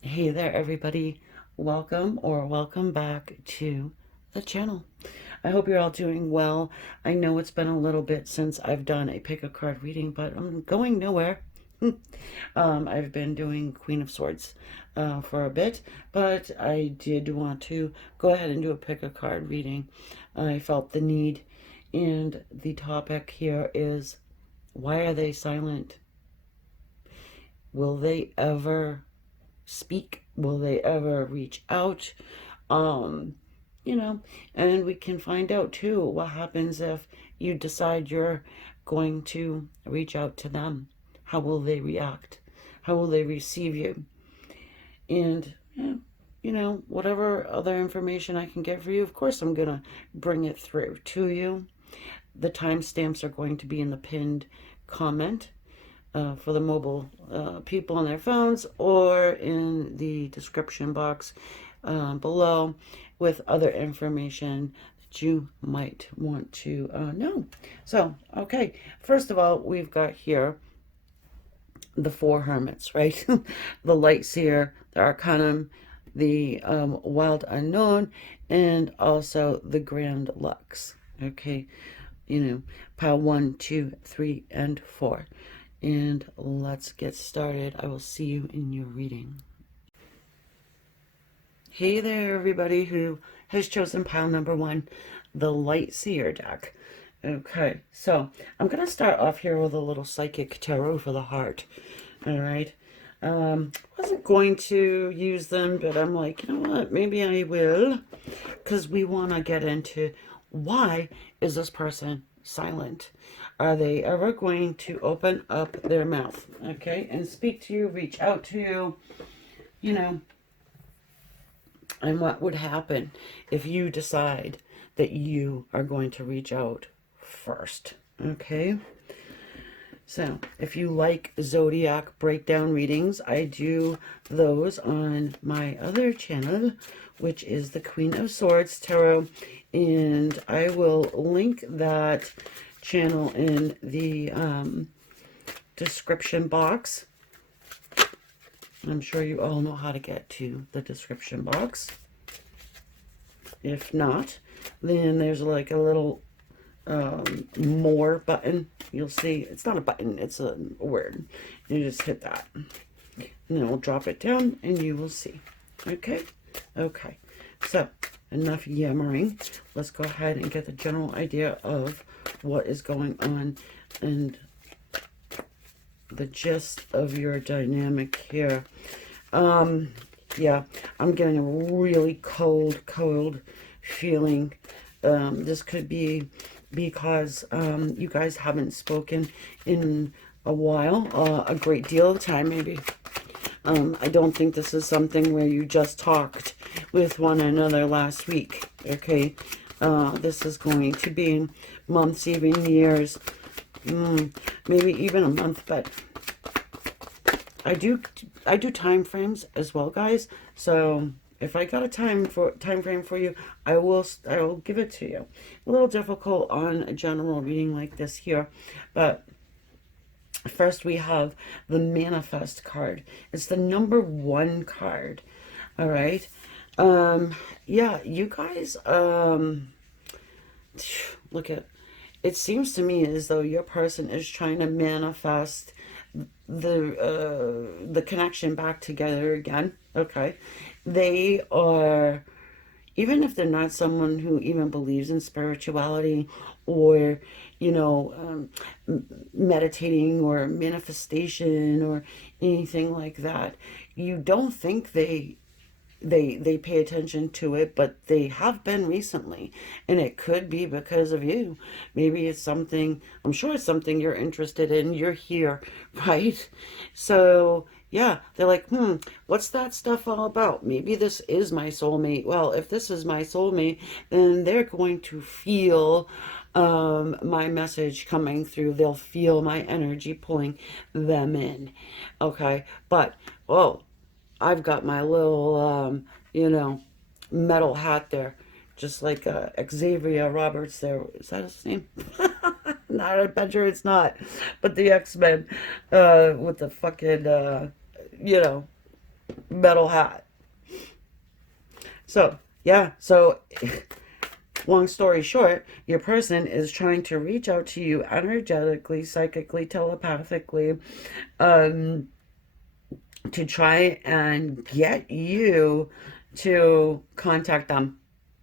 Hey there, everybody. Welcome back to the channel. I hope you're all doing well. I know it's been a little bit since I've done a pick a card reading, but I'm going nowhere. I've been doing Queen of Swords for a bit, but I did want to go ahead and do a pick a card reading. I felt the need, and the topic here is, why are they silent? Will they ever speak? Will they ever reach out? Um, you know, and we can find out too what happens if you decide you're going to reach out to them. How will they react? How will they receive you? And, whatever other information I can get for you, of course, I'm going to bring it through to you. The timestamps are going to be in the pinned comment for the mobile people on their phones, or in the description box below with other information that you might want to know. So, okay, first of all, we've got here the four hermits, right? The Lightseer, the Arcanum, the Wild Unknown, and also the Grand Lux. Okay, pile 1, 2, 3, and 4. And let's get started. I will see you in your reading. Hey there, everybody who has chosen pile number 1, the Lightseer deck. Okay, so I'm going to start off here with a little psychic tarot for the heart. All right. Wasn't going to use them, but I'm like, you know what? Maybe I will, because we want to get into, why is this person silent? Are they ever going to open up their mouth, okay, and speak to you, reach out to you, you know, and what would happen if you decide that you are going to reach out first, okay? So, if you like Zodiac breakdown readings, I do those on my other channel, which is the Queen of Swords Tarot, and I will link that channel in the description box. I'm sure you all know how to get to the description box. If not, then there's like a little more button. You'll see it's not a button, it's a word. You just hit that, and then we'll drop it down and you will see. Okay, so enough yammering. Let's go ahead and get the general idea of what is going on and the gist of your dynamic here. Yeah, I'm getting a really cold feeling. This could be because you guys haven't spoken in a while, a great deal of time maybe. I don't think this is something where you just talked with one another last week, okay? This is going to be months, even years, maybe even a month, but I do time frames as well, guys. So if I got a time frame for you, I will give it to you. A little difficult on a general reading like this here, but first we have the Manifest card. It's the number 1 card. All right. Yeah, you guys, look at, it seems to me as though your person is trying to manifest the connection back together again. Okay, they are, even if they're not someone who even believes in spirituality, or meditating or manifestation or anything like that, you don't think they pay attention to it, but they have been recently, and it could be because of you. Maybe it's something, I'm sure it's something you're interested in, you're here, right? So yeah, they're like, what's that stuff all about? Maybe this is my soulmate. Well, if this is my soulmate, then they're going to feel my message coming through. They'll feel my energy pulling them in. Okay, but oh, I've got my little, metal hat there, just like Xavier Roberts there. Is that his name? Not, I bet you it's not. But the X-Men with the fucking, you know, metal hat. So, yeah, so long story short, your person is trying to reach out to you energetically, psychically, telepathically, um, to try and get you to contact them.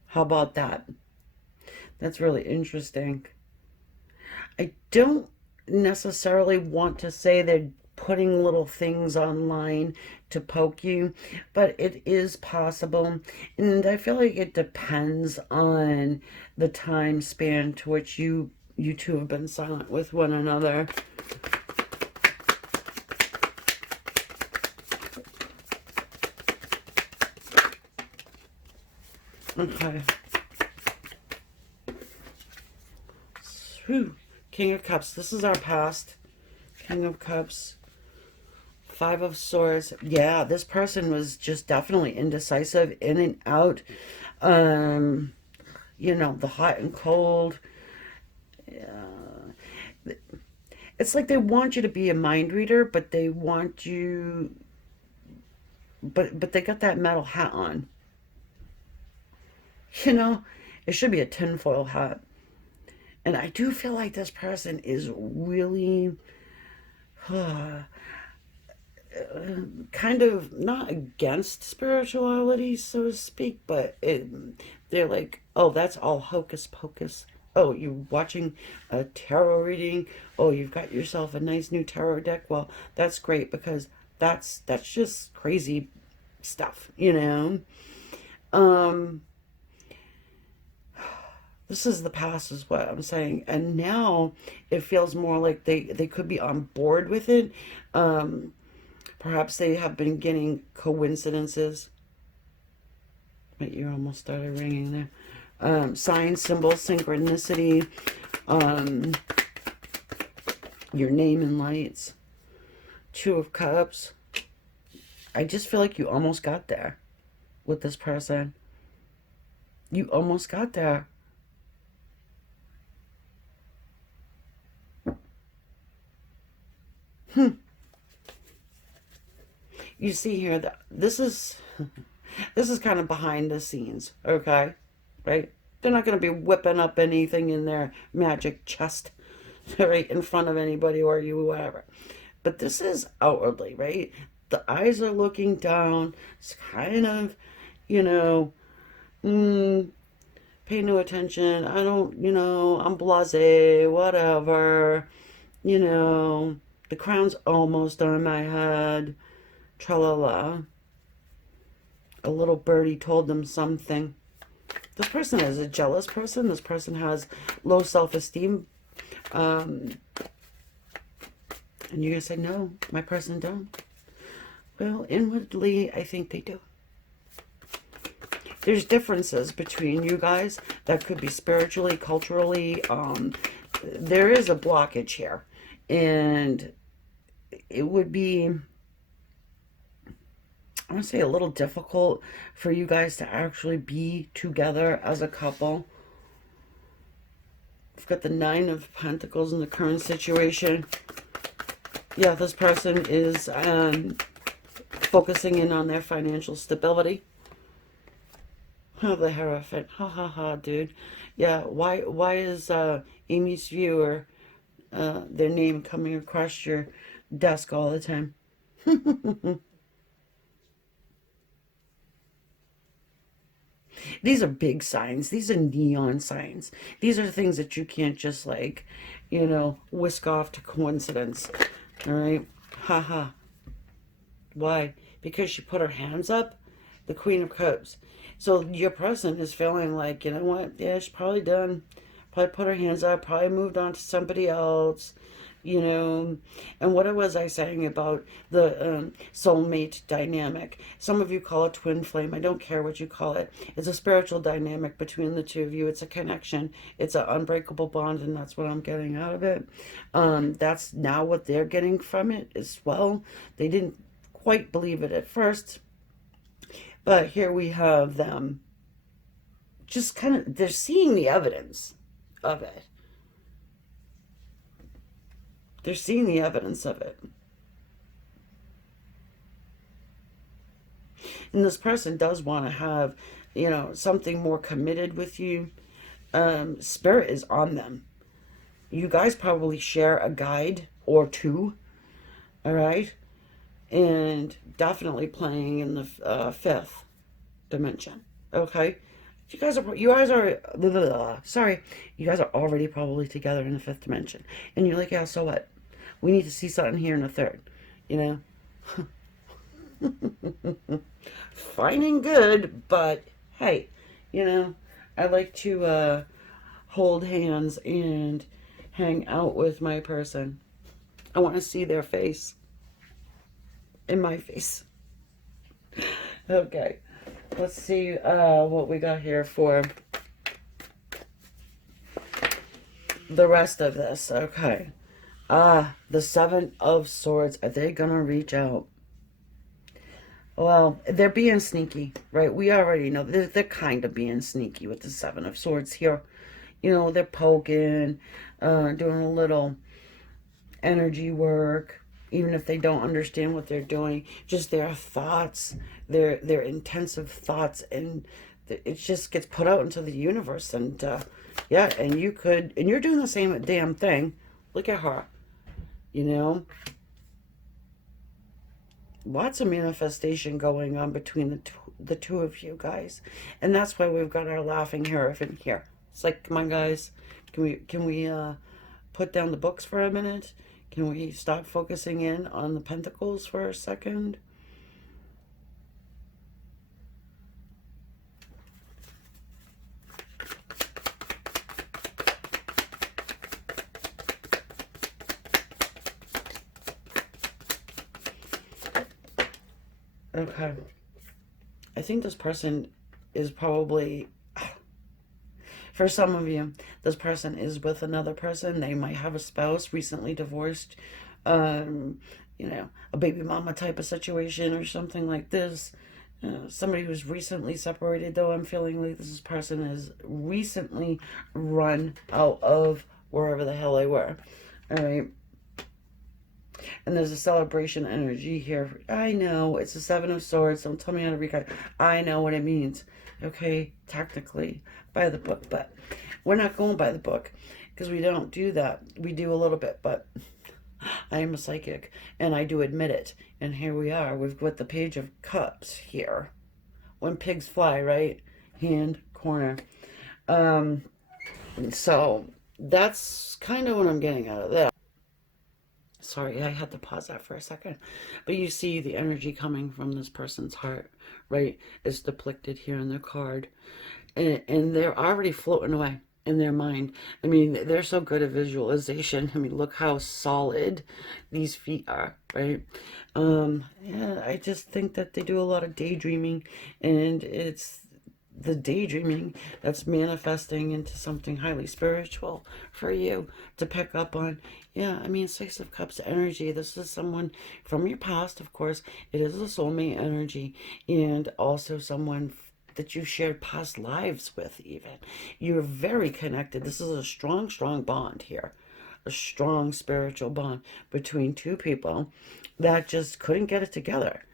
How about that? That's really interesting. I don't necessarily want to say they're putting little things online to poke you, but it is possible. And I feel like it depends on the time span to which you two have been silent with one another. Okay. Whew. King of Cups. This is our past. King of Cups. Five of Swords. Yeah, this person was just definitely indecisive, in and out. Um, the hot and cold. It's like they want you to be a mind reader, but they want you, but they got that metal hat on. You know, it should be a tinfoil hat. And I do feel like this person is really kind of not against spirituality, so to speak, but they're like, oh, that's all hocus pocus. Oh, you're watching a tarot reading. Oh, you've got yourself a nice new tarot deck. Well, that's great because that's just crazy stuff, you know. Um, this is the past, is what I'm saying, and now it feels more like they could be on board with it. Um, Perhaps they have been getting coincidences. Wait, you almost started ringing there. Signs, symbols, synchronicity, um, your name and lights. Two of Cups. I just feel like you almost got there with this person. You almost got there. You see here that this is this is kind of behind the scenes, okay? Right? They're not going to be whipping up anything in their magic chest right in front of anybody or you, whatever. But this is outwardly, right? The eyes are looking down. It's kind of, you know, mm, pay no attention. I don't, I'm blasé, whatever. You know, the crown's almost on my head. Tra la la. A little birdie told them something. This person is a jealous person. This person has low self-esteem. Um, and you're going to say, no, my person don't. Well, inwardly, I think they do. There's differences between you guys that could be spiritually, culturally. There is a blockage here. And it would be, I want to say, a little difficult for you guys to actually be together as a couple. We've got the Nine of Pentacles in the current situation. Yeah, this person is focusing in on their financial stability. Oh, the Hierophant. Ha ha ha, dude. Yeah, why is Amy's viewer, their name coming across your desk all the time? These are big signs. These are neon signs. These are things that you can't just like, whisk off to coincidence. All right? Haha. Why? Because she put her hands up? The Queen of Cups. So your person is feeling like, you know what? Yeah, she's probably done. Probably put her hands up. Probably moved on to somebody else. And what was I saying about the soulmate dynamic? Some of you call it twin flame. I don't care what you call it. It's a spiritual dynamic between the two of you. It's a connection. It's an unbreakable bond, and that's what I'm getting out of it. That's now what they're getting from it as well. They didn't quite believe it at first, but here we have them just kind of, they're seeing the evidence of it. They're seeing the evidence of it. And this person does want to have, you know, something more committed with you. Spirit is on them. You guys probably share a guide or two, all right? And definitely playing in the fifth dimension, okay? Sorry, you guys are already probably together in the fifth dimension. And you're like, yeah, so what? We need to see something here in the third, you know? Fine and good, but hey, you know, I like to hold hands and hang out with my person. I want to see their face in my face. Okay, let's see what we got here for the rest of this. Okay. The Seven of Swords. Are they gonna reach out? Well, they're being sneaky, right? We already know they're kind of being sneaky with the Seven of Swords here. You know, they're poking, doing a little energy work, even if they don't understand what they're doing. Just their thoughts, their intensive thoughts, and it just gets put out into the universe. And yeah, and you're doing the same damn thing. Look at her, you know. Lots of manifestation going on between the two of you guys, and that's why we've got our laughing hierophant here. It's like, come on, guys, can we put down the books for a minute? Can we stop focusing in on the pentacles for a second? Okay. I think this person is probably, for some of you, this person is with another person. They might have a spouse, recently divorced, you know, a baby mama type of situation or something like this. Somebody who's recently separated, though. I'm feeling like this person has recently run out of wherever the hell they were. All right. And there's a celebration energy here. I know, it's a Seven of Swords. Don't tell me how to read. I know what it means. Okay, technically, by the book. But we're not going by the book because we don't do that. We do a little bit, but I am a psychic and I do admit it. And here we are. We've got the Page of Cups here. When pigs fly, right? Hand, corner. So that's kind of what I'm getting out of that. Sorry, I had to pause that for a second. But you see the energy coming from this person's heart, right? It's depicted here in their card. And they're already floating away in their mind. I mean, they're so good at visualization. I mean, look how solid these feet are, right? Yeah, I just think that they do a lot of daydreaming, and it's the daydreaming that's manifesting into something highly spiritual for you to pick up on. Yeah, I mean, Six of Cups energy. This is someone from your past, of course. It is a soulmate energy, and also someone that you shared past lives with, even. You're very connected. This is a strong, strong bond here. A strong spiritual bond between two people that just couldn't get it together.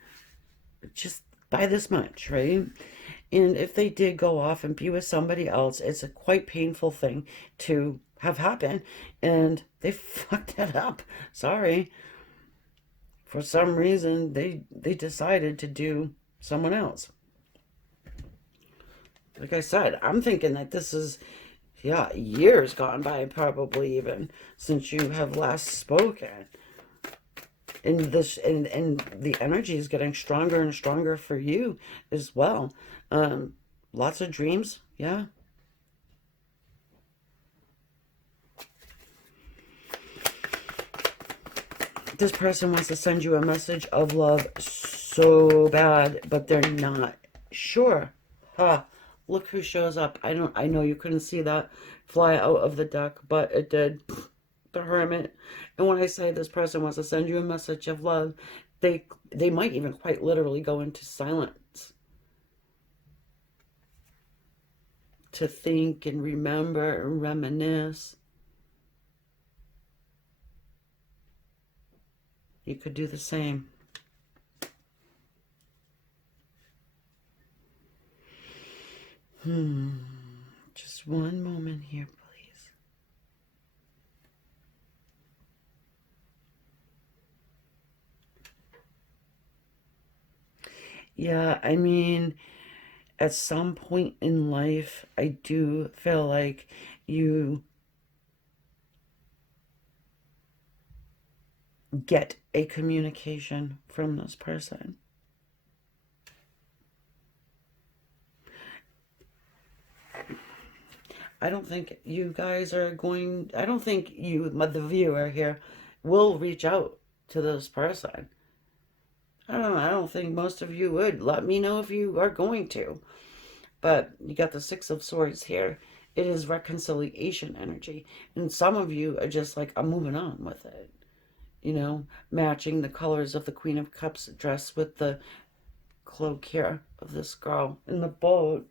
Just by this much, right? And if they did go off and be with somebody else, it's a quite painful thing to have happen. And they fucked it up. Sorry. For some reason, they decided to do someone else. Like I said, I'm thinking that this is, yeah, years gone by, probably even, since you have last spoken. And this and the energy is getting stronger and stronger for you as well. Lots of dreams, yeah. This person wants to send you a message of love so bad, but they're not sure. Huh. Look who shows up. I know you couldn't see that fly out of the deck, but it did. The Hermit. And when I say this person wants to send you a message of love, they might even quite literally go into silence to think and remember and reminisce. You could do the same. Just one moment here, please. Yeah, I mean, at some point in life, I do feel like you get a communication from this person. I don't think you guys are going, I don't think you, the viewer here, will reach out to this person. I don't think most of you would. Let me know if you are going to. But you got the Six of Swords here. It is reconciliation energy. And some of you are just like, I'm moving on with it. You know, matching the colors of the Queen of Cups dress with the cloak here of this girl in the boat.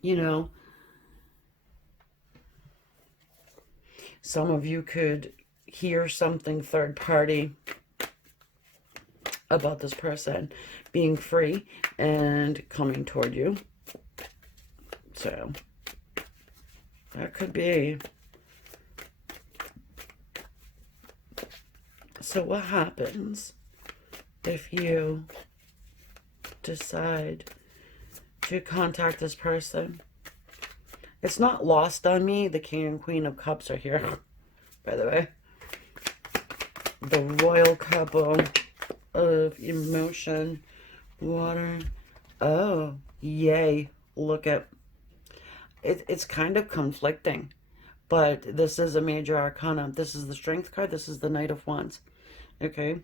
You know, some of you could hear something third party about this person being free and coming toward you. So that could be. So what happens if you decide to contact this person? It's not lost on me. The King and Queen of Cups are here, by the way. The royal couple of emotion, water. Oh, yay. Look at it. It's kind of conflicting, but this is a major arcana. This is the Strength card. This is the Knight of Wands. Okay.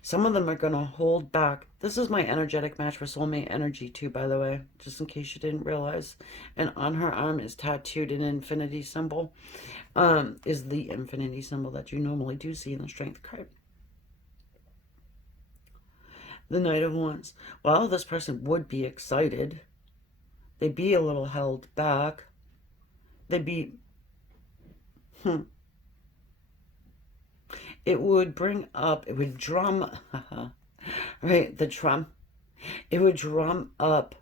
Some of them are going to hold back. This is my energetic match for soulmate energy too, by the way, just in case you didn't realize. And on her arm is tattooed an infinity symbol. Is the infinity symbol that you normally do see in the Strength card. The Knight of Wands. Well, this person would be excited. They'd be a little held back. They'd be... It would bring up, it would drum, right, the drum. It would drum up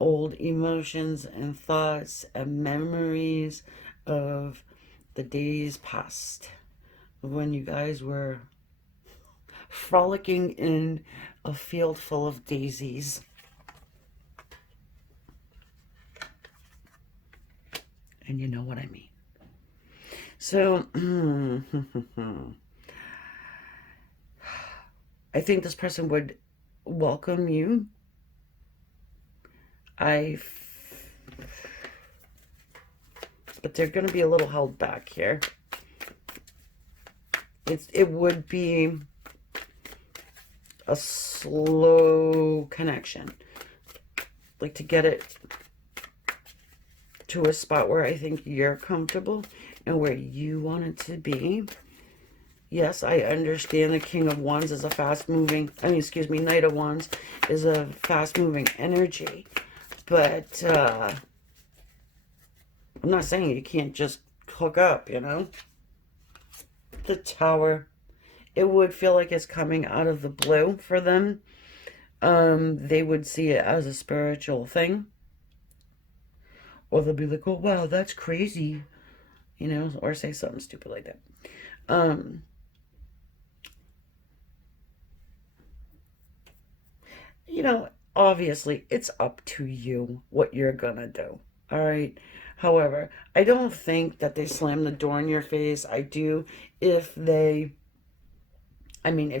old emotions and thoughts and memories of the days past when you guys were frolicking in a field full of daisies. And you know what I mean. So, I think this person would welcome you. But they're going to be a little held back here. It would be a slow connection. Like to get it to a spot where I think you're comfortable and where you want it to be. Yes, I understand the King of Wands is a fast-moving, Knight of Wands is a fast-moving energy. But I'm not saying you can't just hook up, you know? The Tower. It would feel like it's coming out of the blue for them. They would see it as a spiritual thing. Or they'll be like, oh, wow, that's crazy. You know, or say something stupid like that. You know, obviously, it's up to you what you're gonna do. All right. However, I don't think that they slam the door in your face. I do if if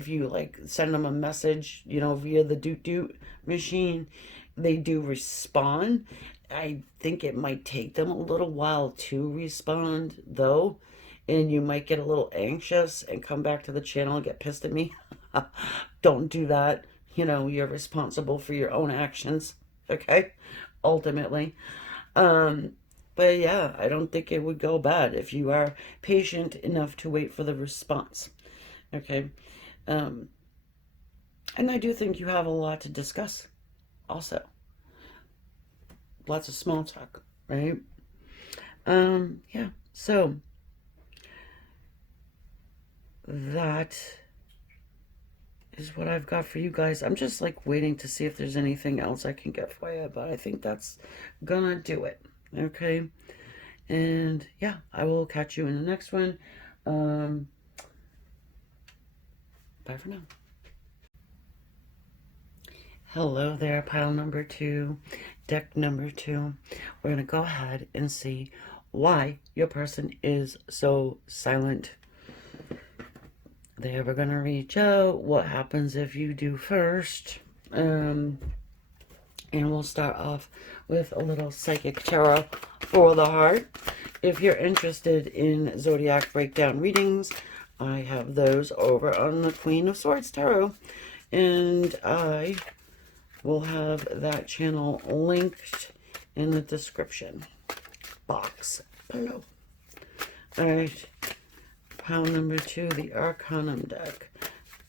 you like send them a message, you know, via the doot machine, they do respond. I think it might take them a little while to respond, though, and you might get a little anxious and come back to the channel and get pissed at me. Don't do that. You know, you're responsible for your own actions, okay? Ultimately. But yeah, I don't think it would go bad if you are patient enough to wait for the response, okay? And I do think you have a lot to discuss also. Lots of small talk, right? Yeah, so that is what I've got for you guys. I'm just like waiting to see if there's anything else I can get for you, but I think that's gonna do it. Okay. And yeah, I will catch you in the next one. Bye for now. Hello there, pile number 2, deck number 2. We're going to go ahead and see why your person is so silent. They ever going to reach out? What happens if you do first? And we'll start off with a little psychic tarot for the heart. If you're interested in Zodiac breakdown readings, I have those over on the Queen of Swords Tarot. And I will have that channel linked in the description box below. Alright, pile number 2, the Arcanum deck.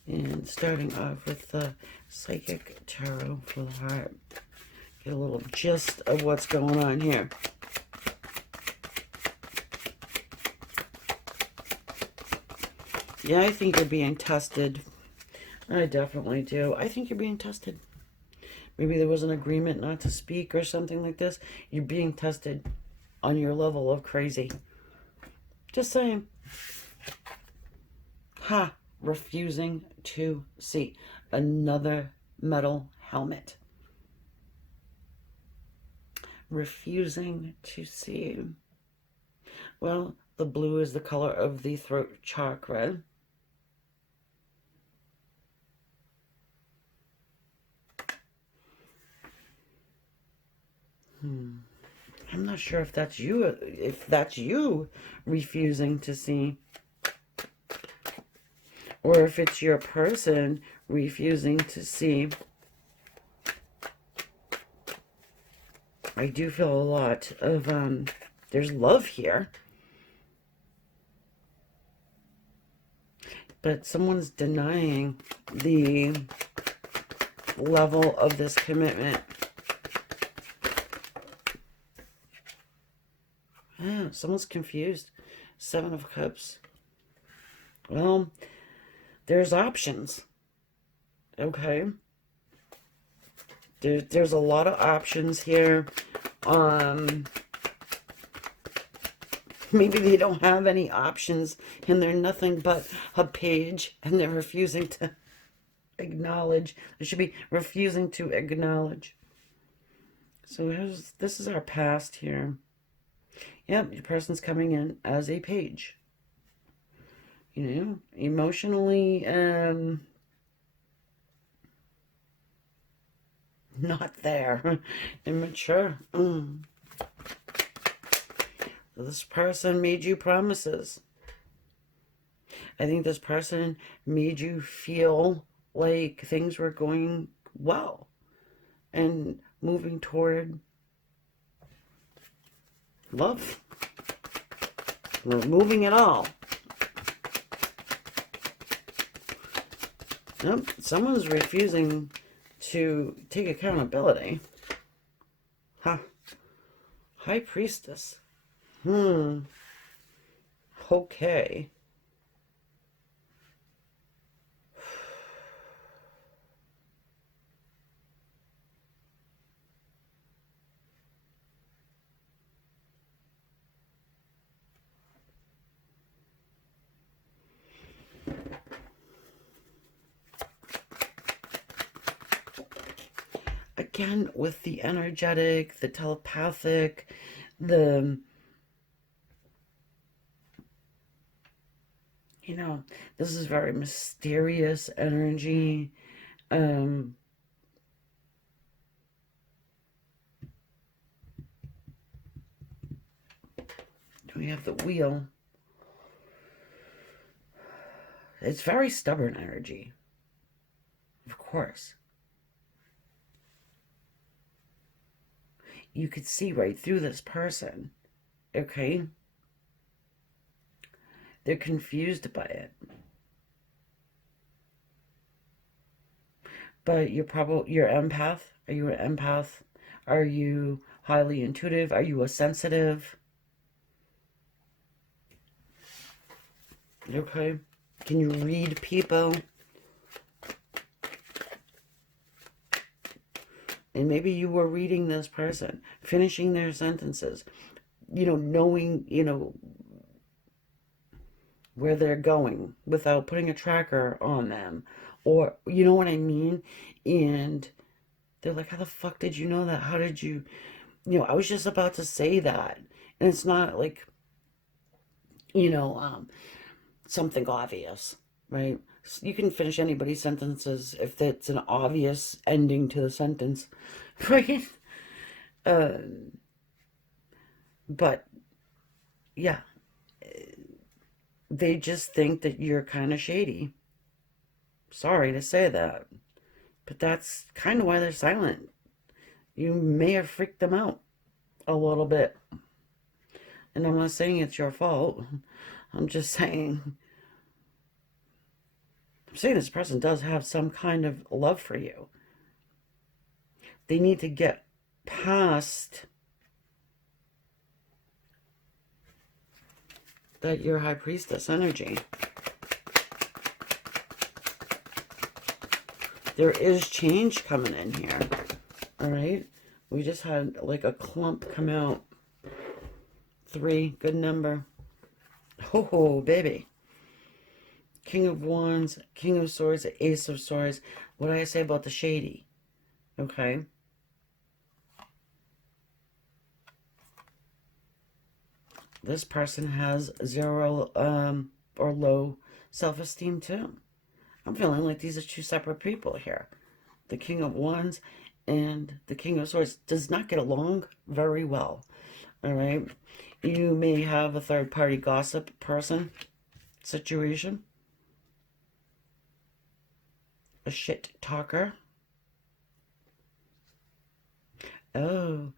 And starting off with the Psychic Tarot for the heart. Get a little gist of what's going on here. Yeah, I think you're being tested. I definitely do. I think you're being tested. Maybe there was an agreement not to speak or something like this. You're being tested on your level of crazy. Just saying. Ha! Refusing to see. Another metal helmet. Refusing to see. Well, the blue is the color of the throat chakra. I'm not sure if that's you refusing to see, or if it's your person refusing to see. I do feel a lot of there's love here, but someone's denying the level of this commitment. Yeah, someone's confused. 7 of Cups. Well, there's options. Okay. There's a lot of options here. Maybe they don't have any options and they're nothing but a page and they're refusing to acknowledge. They should be refusing to acknowledge. So this is our past here. Yep, your person's coming in as a page. You know, emotionally, not there. Immature. This person made you promises. I think this person made you feel like things were going well and moving toward love. We're moving it all. Nope, someone's refusing to take accountability. Huh. High Priestess. Okay. Again, with the energetic, the telepathic, the, you know, this is very mysterious energy. We have the Wheel. It's very stubborn energy. Of course. You could see right through this person. Okay? They're confused by it. But you're empath. Are you an empath? Are you highly intuitive? Are you a sensitive? Okay. Can you read people? And maybe you were reading this person, finishing their sentences, knowing, where they're going without putting a tracker on them. Or, you know what I mean? And they're like, how the fuck did you know that? How did you, I was just about to say that. And it's not like, something obvious, right? You can finish anybody's sentences if it's an obvious ending to the sentence, right? Uh, but yeah, they just think that you're kind of shady. Sorry to say that, but that's kind of why they're silent. You may have freaked them out a little bit. And I'm not saying it's your fault. I'm just saying, this person does have some kind of love for you. They need to get past that your high priestess energy. There is change coming in here. All right. We just had like a clump come out. 3, good number. Oh, baby. King of Wands, King of Swords, Ace of Swords. What did I say about the shady? Okay. This person has 0 or low self-esteem too. I'm feeling like these are 2 separate people here. The King of Wands and the King of Swords does not get along very well. All right. You may have a third-party gossip person situation. A shit talker. Oh,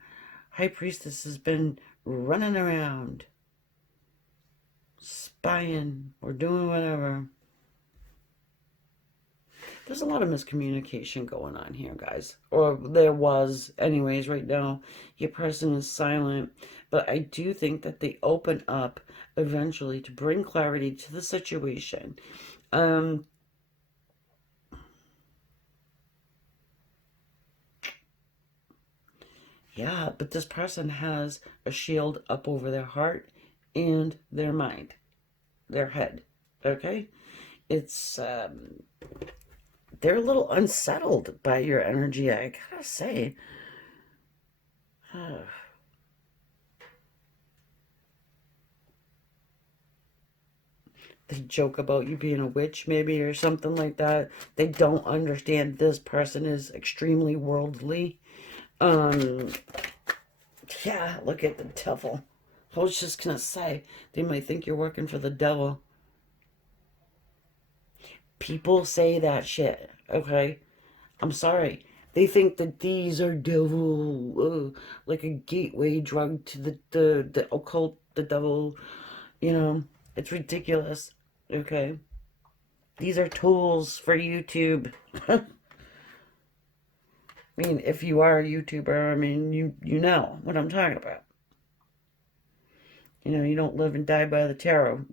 High Priestess has been running around, spying or doing whatever. There's a lot of miscommunication going on here, guys. Or there was. Anyways, right now, your person is silent. But I do think that they open up eventually to bring clarity to the situation. Yeah, but this person has a shield up over their heart and their mind, their head, okay? It's, they're a little unsettled by your energy, I gotta say. They joke about you being a witch, maybe, or something like that. They don't understand this person is extremely worldly. Yeah, look at the devil. I was just gonna say, they might think you're working for the devil. People say that shit, okay? I'm sorry. They think that these are devil, like a gateway drug to the occult, the devil, It's ridiculous, okay? These are tools for YouTube. I mean, if you are a YouTuber, I mean, you know what I'm talking about. You don't live and die by the tarot.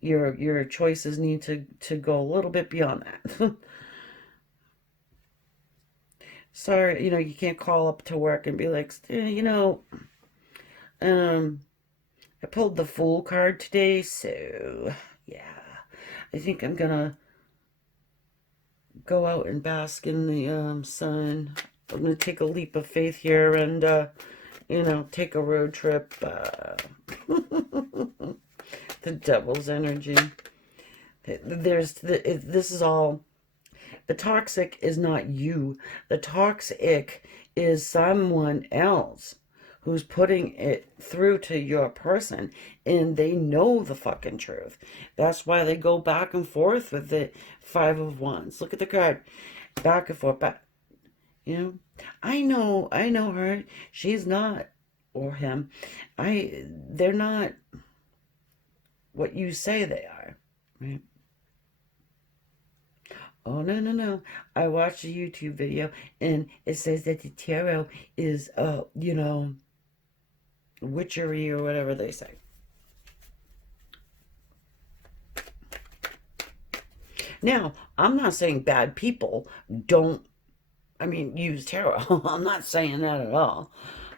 Your choices need to go a little bit beyond that. Sorry, you can't call up to work and be like, I pulled the Fool card today, so yeah, I think I'm gonna go out and bask in the sun. I'm gonna take a leap of faith here and take a road trip. The devil's energy. This is all. The toxic is not you. The toxic is someone else who's putting it through to your person, and they know the fucking truth. That's why they go back and forth with the 5 of Wands. Look at the card. Back and forth, back. I know her. She's not, or him. They're not what you say they are, right? Oh, no, no, no. I watched a YouTube video and it says that the tarot is, witchery or whatever they say. Now, I'm not saying bad people don't I mean, use tarot. I'm not saying that at all.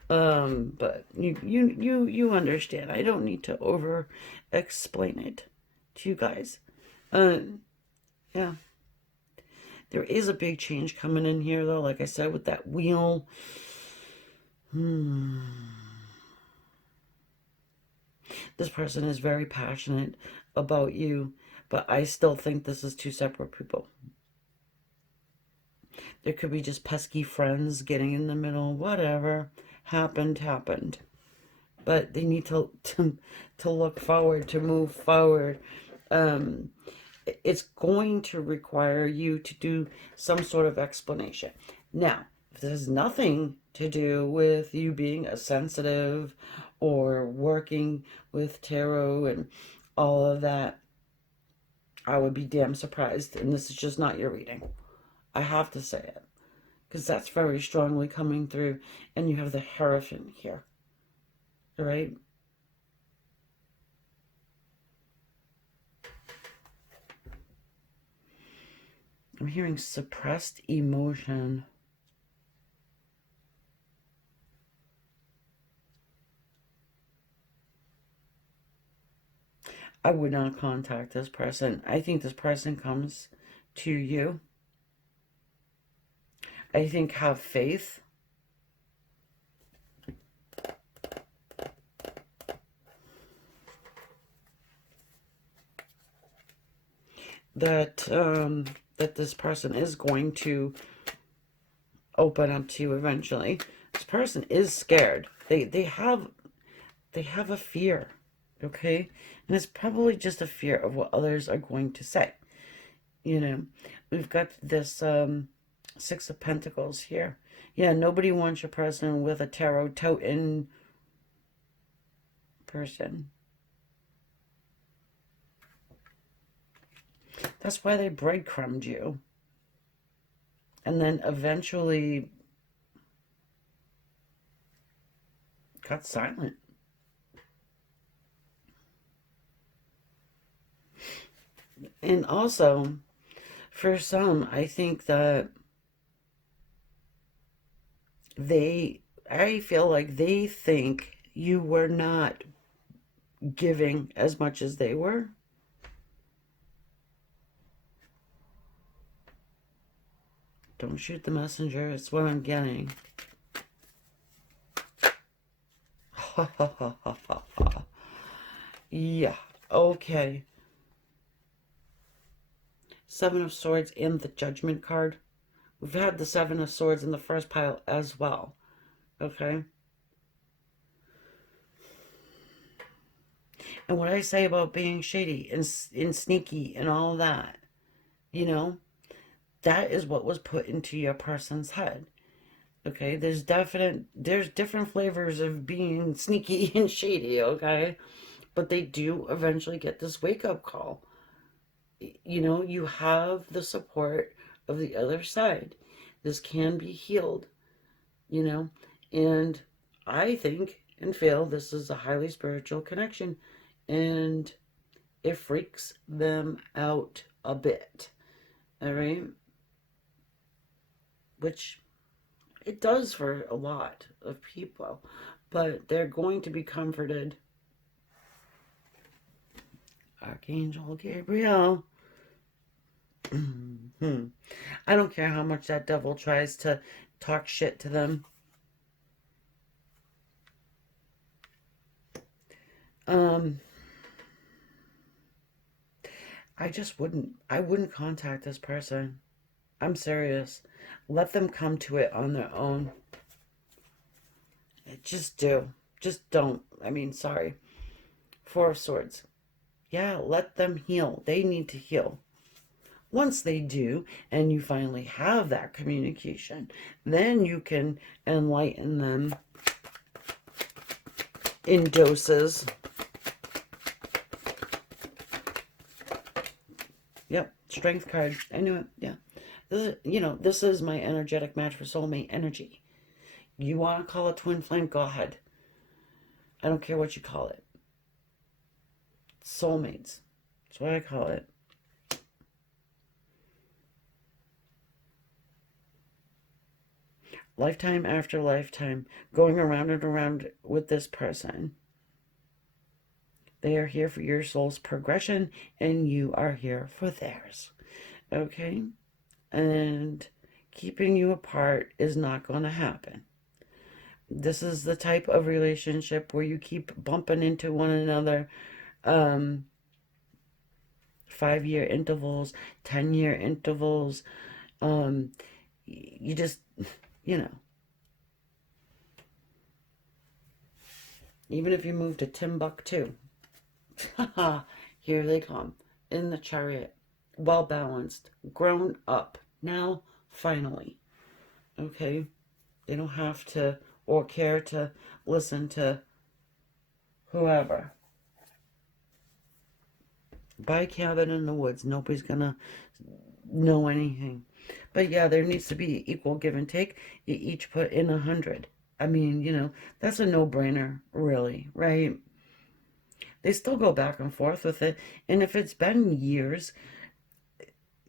But you understand. I don't need to over explain it to you guys. Yeah. There is a big change coming in here, though. Like I said, with that wheel. This person is very passionate about you, but I still think this is two separate people. There could be just pesky friends getting in the middle. Whatever happened. But they need to look forward, to move forward. It's going to require you to do some sort of explanation. Now, if this has nothing to do with you being a sensitive or working with tarot and all of that, I would be damn surprised. And this is just not your reading. I have to say it. Because that's very strongly coming through. And you have the Hierophant here. All right? I'm hearing suppressed emotion. I would not contact this person. I think this person comes to you. I think have faith. That that this person is going to open up to you eventually. This person is scared. They have a fear, okay? And it's probably just a fear of what others are going to say. You know, we've got this Six of Pentacles here. Yeah, nobody wants your person with a tarot totem person. That's why they breadcrumbed you. And then eventually got silent. And also, for some, I think that I feel like they think you were not giving as much as they were. Don't shoot the messenger. It's what I'm getting. Yeah. Okay. Seven of Swords and the Judgment card. We've had the Seven of Swords in the first pile as well. Okay. And what I say about being shady and sneaky and all that, you know, that is what was put into your person's head. Okay, there's different flavors of being sneaky and shady, okay? But they do eventually get this wake-up call. You know, you have the support of the other side. This can be healed, you know? And I think and feel this is a highly spiritual connection. And it freaks them out a bit. All right? Which it does for a lot of people. But they're going to be comforted. Archangel Gabriel. I don't care how much that devil tries to talk shit to them. I wouldn't contact this person. I'm serious. Let them come to it on their own. Just do. Just don't. I mean, sorry. Four of Swords. Yeah, let them heal. They need to heal. Once they do, and you finally have that communication, then you can enlighten them in doses. Yep, Strength card. I knew it. Yeah. This is my energetic match for soulmate energy. You want to call it twin flame? Go ahead. I don't care what you call it. Soulmates. That's what I call it. lifetime after lifetime, going around and around with this person. They are here for your soul's progression, and you are here for theirs. Okay? And keeping you apart is not going to happen. This is the type of relationship where you keep bumping into one another. 5-year intervals, 10-year intervals. You just, you know. Even if you move to Timbuktu, here they come in the chariot, well balanced, grown up. Now, finally, okay, they don't have to or care to listen to whoever. Buy a cabin in the woods. Nobody's gonna know anything. But yeah, there needs to be equal give and take. You each put in 100. I mean, you know, that's a no-brainer, really, right? They still go back and forth with it. And if it's been years,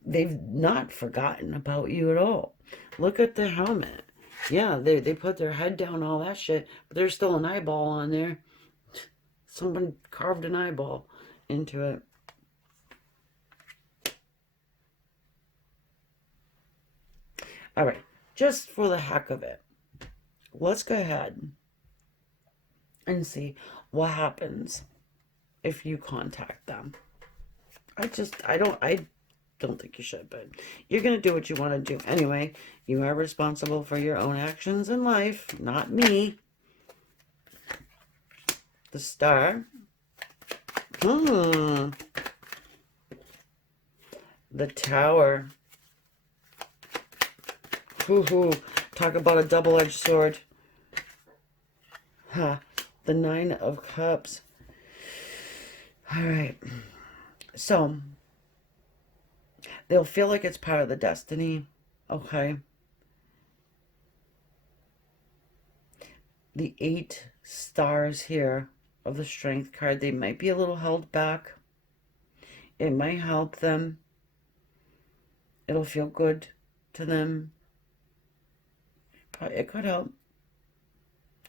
they've not forgotten about you at all. Look at the helmet. Yeah, they put their head down, all that shit, but there's still an eyeball on there. Someone carved an eyeball into it. All right, just for the heck of it, let's go ahead and see what happens if you contact them. I don't think you should, but you're going to do what you want to do. Anyway, you are responsible for your own actions in life, not me. The Star. The Tower. Hoo-hoo. Talk about a double-edged sword. Huh. The Nine of Cups. All right. So, they'll feel like it's part of the destiny. Okay. The 8 stars here of the Strength card. They might be a little held back. It might help them. It'll feel good to them. It could help.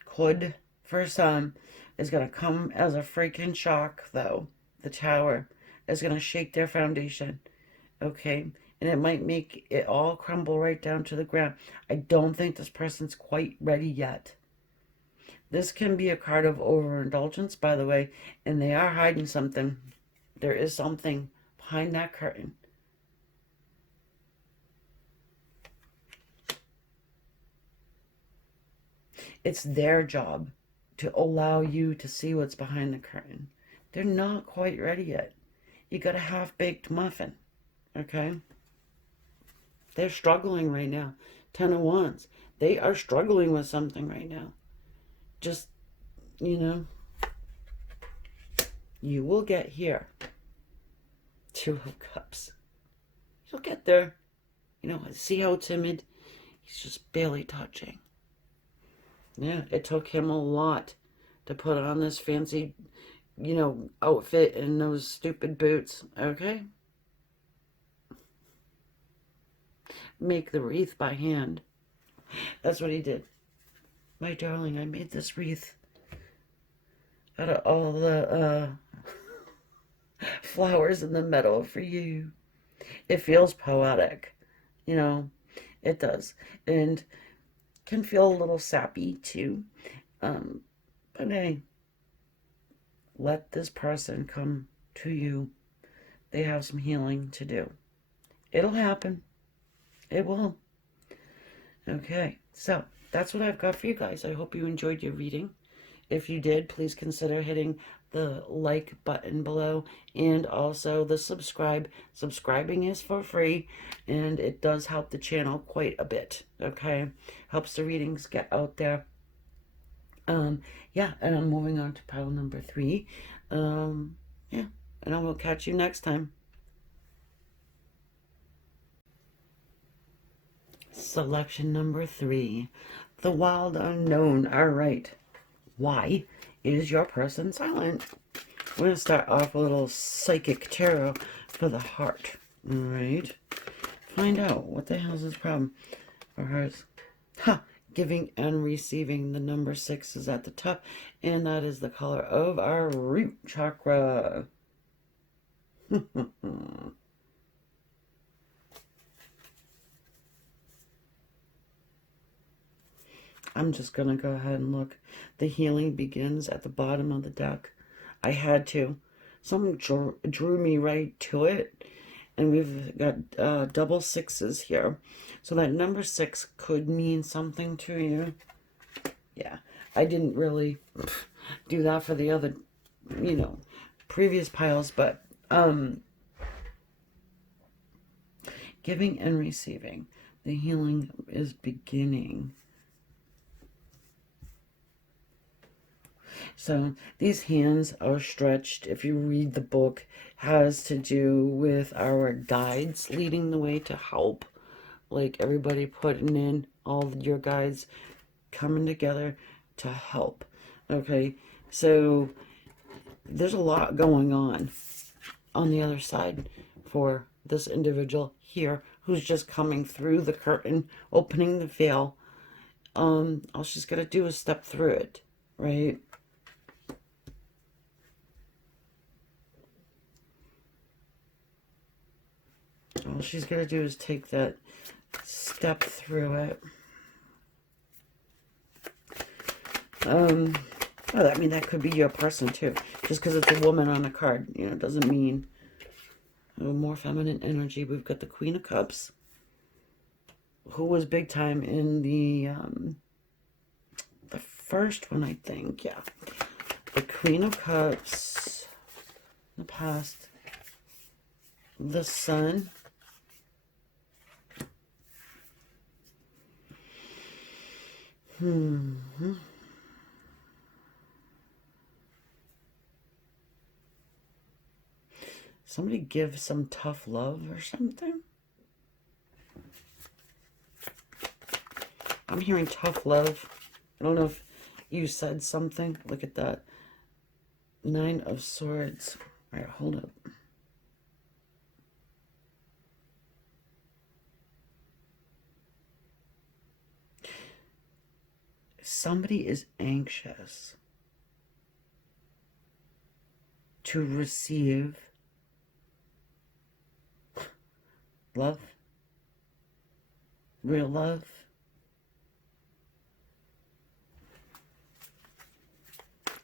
Could, for some. It's going to come as a freaking shock, though. The Tower is going to shake their foundation. Okay? And it might make it all crumble right down to the ground. I don't think this person's quite ready yet. This can be a card of overindulgence, by the way, and they are hiding something. There is something behind that curtain. It's their job to allow you to see what's behind the curtain. They're not quite ready yet. You got a half-baked muffin, okay? They're struggling right now. 10 of Wands. They are struggling with something right now. Just, you know, you will get here. 2 of Cups. You'll get there. You know, see how timid? He's just barely touching. Yeah, it took him a lot to put on this fancy, you know, outfit and those stupid boots, okay? Make the wreath by hand. That's what he did. My darling, I made this wreath out of all the flowers in the meadow for you. It feels poetic, you know, it does. And can feel a little sappy too. But hey, let this person come to you. They have some healing to do. It'll happen. It will. Okay, so that's what I've got for you guys. I hope you enjoyed your reading. If you did, please consider hitting the like button below and also the subscribe. Subscribing is for free and it does help the channel quite a bit, okay? Helps the readings get out there. Yeah, and I'm moving on to pile number 3. Yeah, and I will catch you next time. Selection number 3, the wild unknown. All right. Why is your person silent? We're going to start off with a little psychic tarot for the heart. All right. Find out what the hell is this problem for hers. giving and receiving. The number 6 is at the top, and that is the color of our root chakra. I'm just going to go ahead and look. The healing begins at the bottom of the deck. I had to. Someone drew me right to it. And we've got double 6s here. So that number 6 could mean something to you. Yeah, I didn't really do that for the other, previous piles. But giving and receiving. The healing is beginning. So these hands are stretched. If you read the book, has to do with our guides leading the way to help. Like everybody putting in, all your guides coming together to help. Okay, so there's a lot going on the other side for this individual here who's just coming through the curtain, opening the veil. All she's got to do is step through it, right? All she's going to do is take that step through it. Well, I mean, that could be your person too. Just because it's a woman on a card, doesn't mean more feminine energy. We've got the Queen of Cups, who was big time in the first one, I think. Yeah, the Queen of Cups in the past. The Sun. Somebody give some tough love or something. I'm hearing tough love. I don't know if you said something. Look at that. 9 of Swords. All right, hold up. Somebody is anxious to receive love, real love.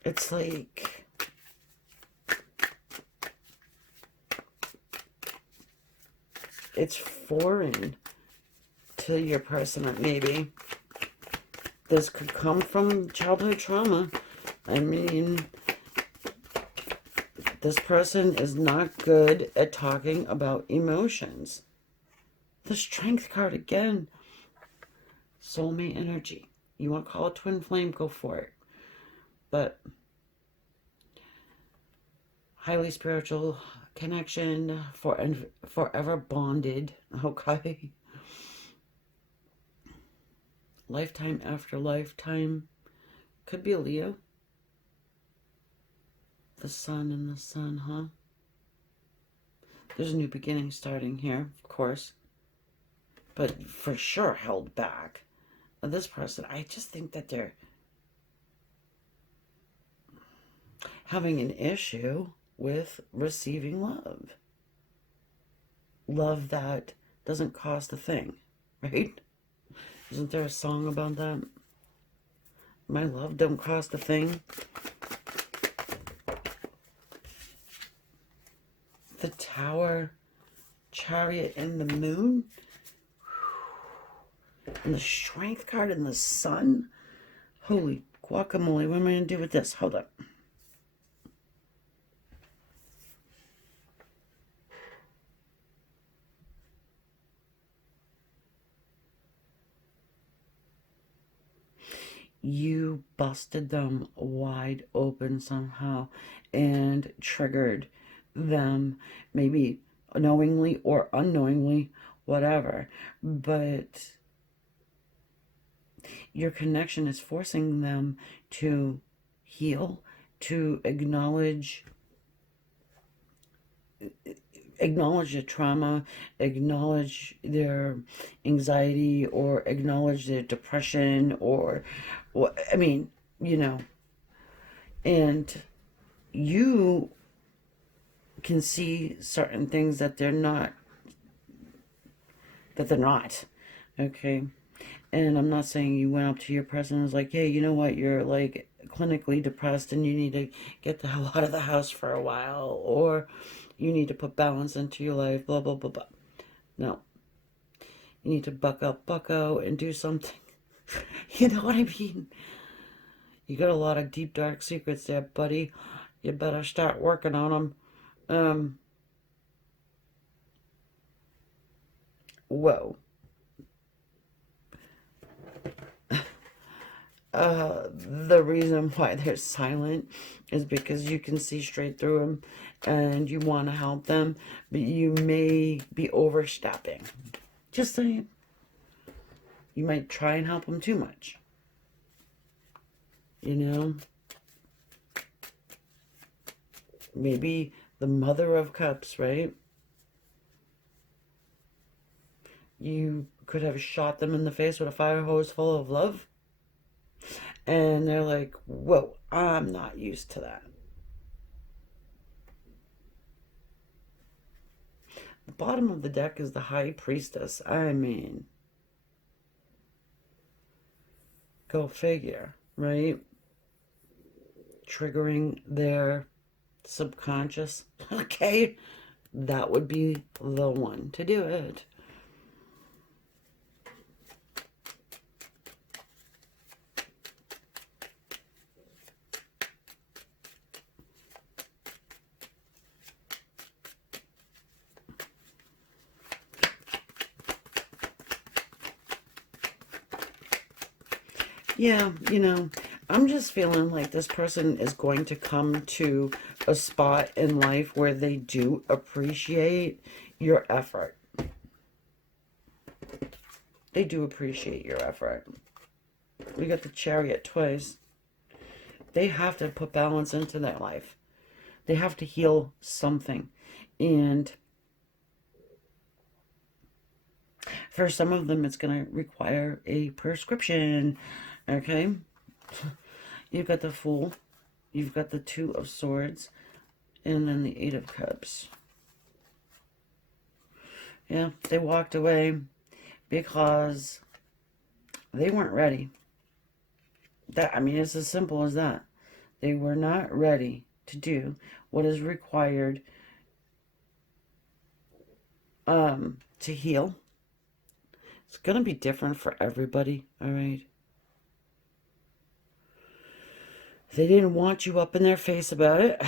It's like it's foreign to your person, maybe. This could come from childhood trauma. I mean, this person is not good at talking about emotions. The Strength card again. Soulmate energy. You want to call it twin flame, go for it. But highly spiritual connection, forever bonded. Okay. Lifetime after lifetime. Could be a Leo. The Sun and the Sun, huh? There's a new beginning starting here, of course. But for sure held back. This person, I just think that they're having an issue with receiving love. Love that doesn't cost a thing, right? Isn't there a song about that? My love don't cost a thing. The Tower, Chariot, and the Moon. And the Strength card and the Sun. Holy guacamole, what am I going to do with this? Hold up. You busted them wide open somehow and triggered them, maybe knowingly or unknowingly, whatever. But your connection is forcing them to heal, to acknowledge acknowledge the trauma, acknowledge their anxiety, or acknowledge their depression, or what, I mean, you know, and you can see certain things that they're not, okay? And I'm not saying you went up to your person and was like, hey, you know what, you're like clinically depressed and you need to get the hell out of the house for a while, or you need to put balance into your life, blah, blah, blah, blah. No. You need to buck up, bucko, and do something. You know what I mean? You got a lot of deep, dark secrets there, buddy. You better start working on them. Whoa. The reason why they're silent is because you can see straight through them and you want to help them, but you may be overstepping. Just saying. You might try and help them too much. You know? Maybe the Mother of Cups, right? You could have shot them in the face with a fire hose full of love. And they're like, whoa, I'm not used to that. The bottom of the deck is the High Priestess. I mean, go figure, right? Triggering their subconscious. Okay, that would be the one to do it. Yeah, you know, I'm just feeling like this person is going to come to a spot in life where they do appreciate your effort. They do appreciate your effort. We got the Chariot twice. They have to put balance into their life. They have to heal something. And for some of them, it's going to require a prescription. Okay? You've got the Fool. You've got the Two of Swords. And then the Eight of Cups. Yeah, they walked away because they weren't ready. I mean, it's as simple as that. They were not ready to do what is required to heal. It's going to be different for everybody, all right? They didn't want you up in their face about it.